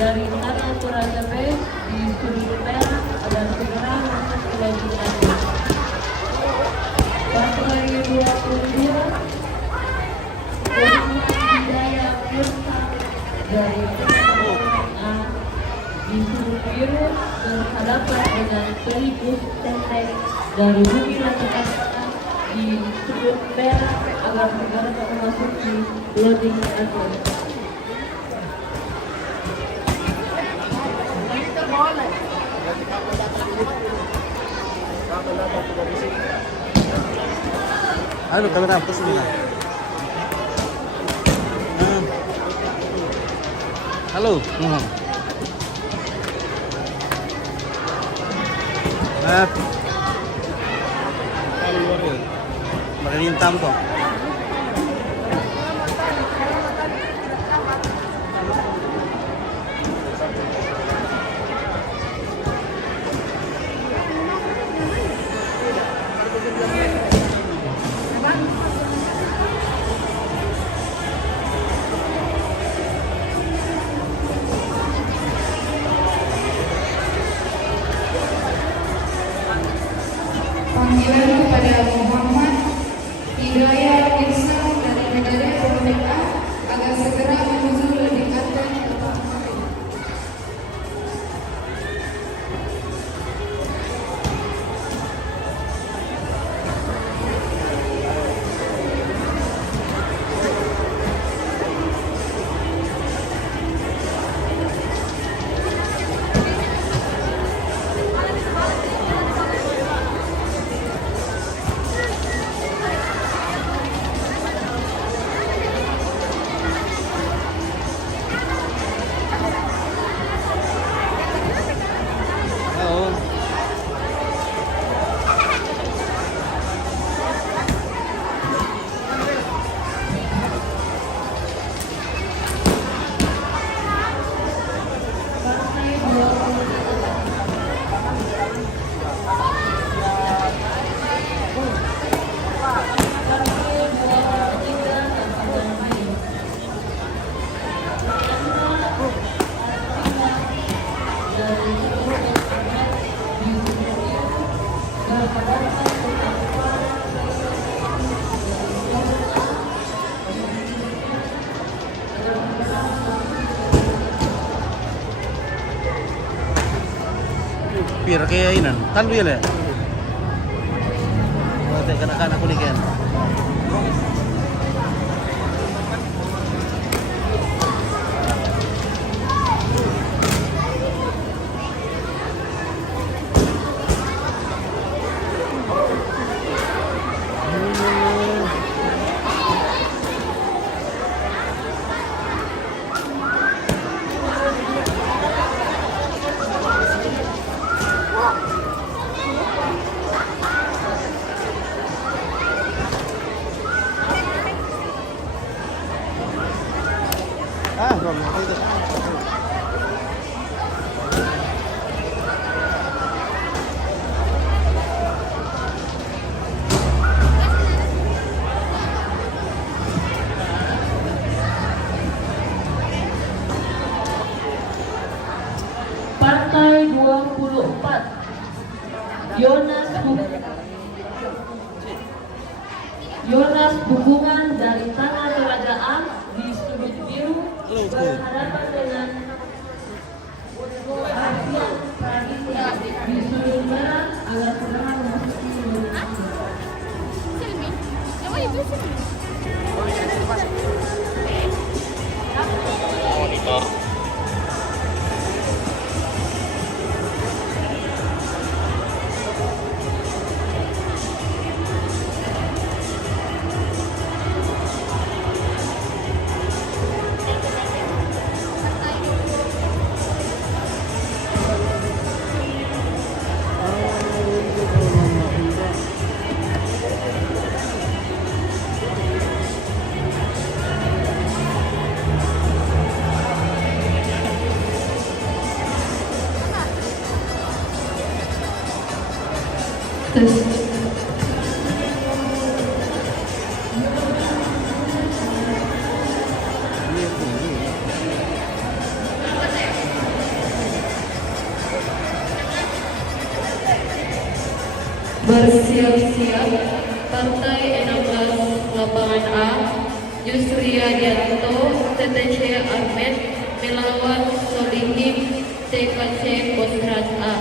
dari tanah Toraja B di sudut merah agar segera masuk ke lajur akhir. Partai 22 Hidayah Mirsa dari A di sudut biru berhadapan dengan Pelipus Tenteng dari Bumi Lantai di sudut merah agar segera memasuki loading akhir. Halo kamera apa sih? Halo. Merintang kok. Panggilan kepada Muhammad Hidayah Mirsa dari negara Republik A agar segera menuju loading area tempat kami. Pir kayak inan, tandu ya le. Buat kanak-kanak kulikan. Belum itu. Partai 24 Yonas Dukungan dari Tanah Toraja A di sudut biru berhadapan dengan Arfian Praditya di sudut merah agar segera memasuki loading akhir. Monitor. Terus. Bersiap-siap Partai 16 Lapangan A Yusria Dianto TTC Ahmed melawan Solihin TKC Kostrat A.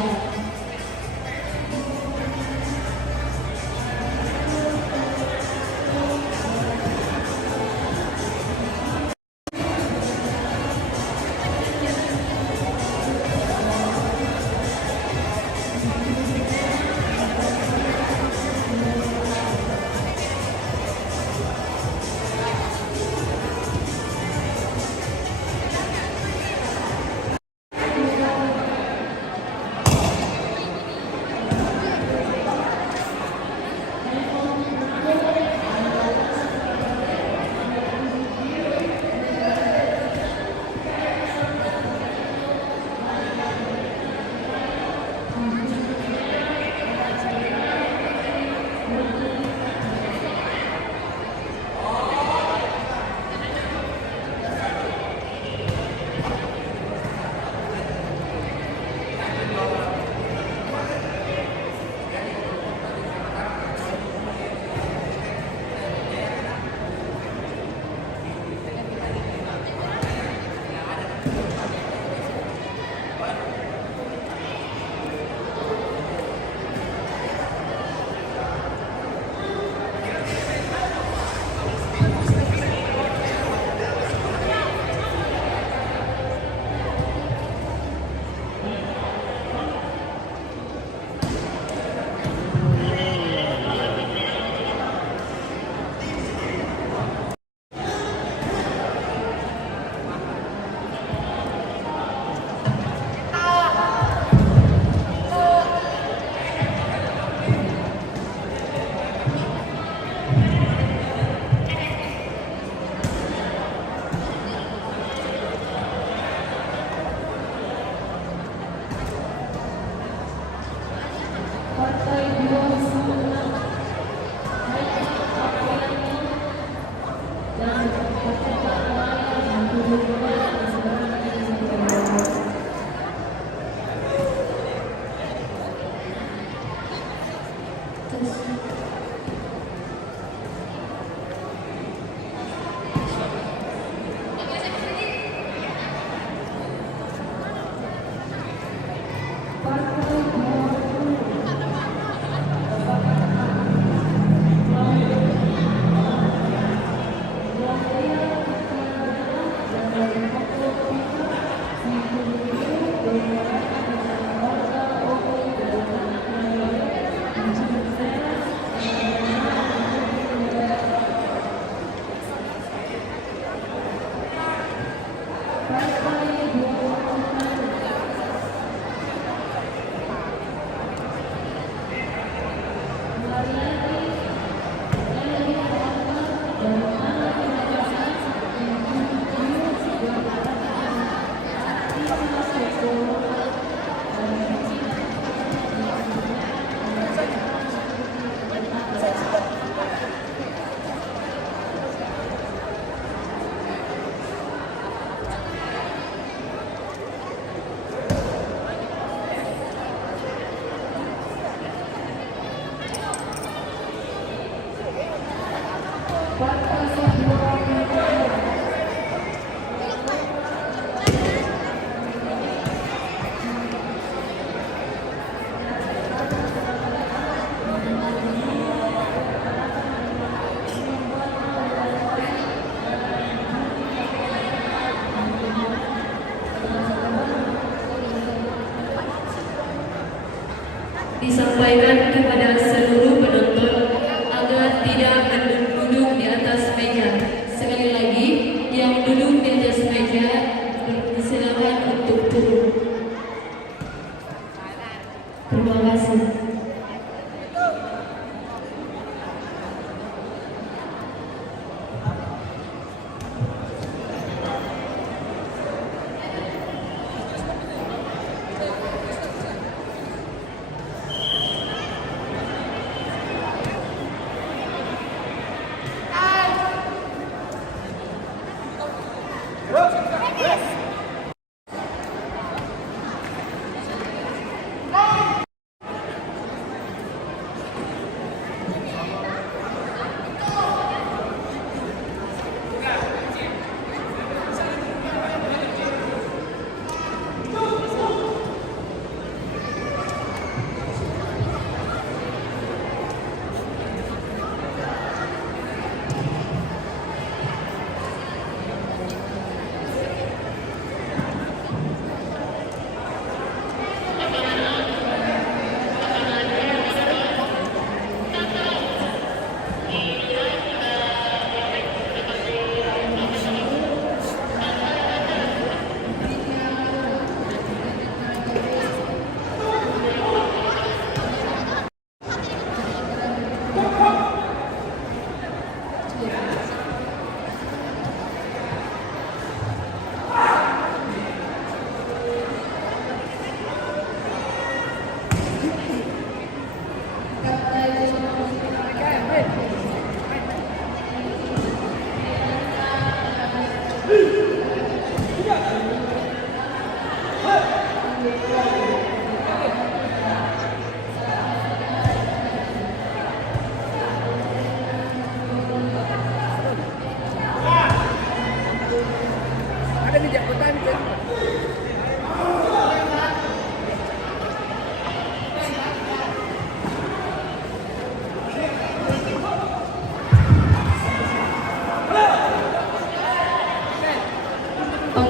Disampaikan kepada seluruh penonton agar tidak duduk di atas meja. Sekali lagi, yang duduk di atas meja dipersilakan untuk turun. Terima kasih.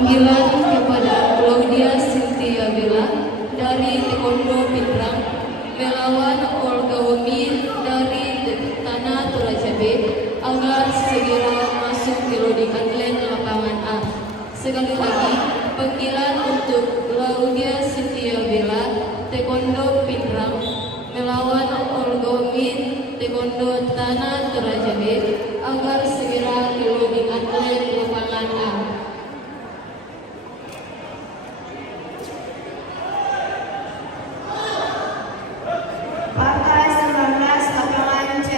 Panggilan kepada Claudia Cynthia Bella dari Taekwondo Pinrang melawan Olga Wumi dari Tanah Toraja B agar segera masuk ke loading atlet lapangan A. Sekali lagi, panggilan untuk Claudia Cynthia Bella Taekwondo Pinrang melawan Olga Wumi Taekwondo Tanah Toraja B agar segera ke loading atlet lapangan A. Partai 19 lapangan C.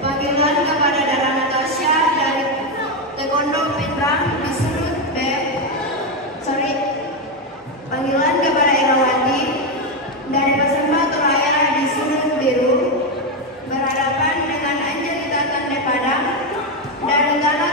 Panggilan kepada Dara Natasha dari Taekwondo Pinrang di sudut B. Panggilan kepada Irawati dari Persembah Toraya di sudut biru berhadapan dengan Angelita Tande Padang dari Tanah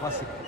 Wasit.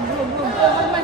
Belum.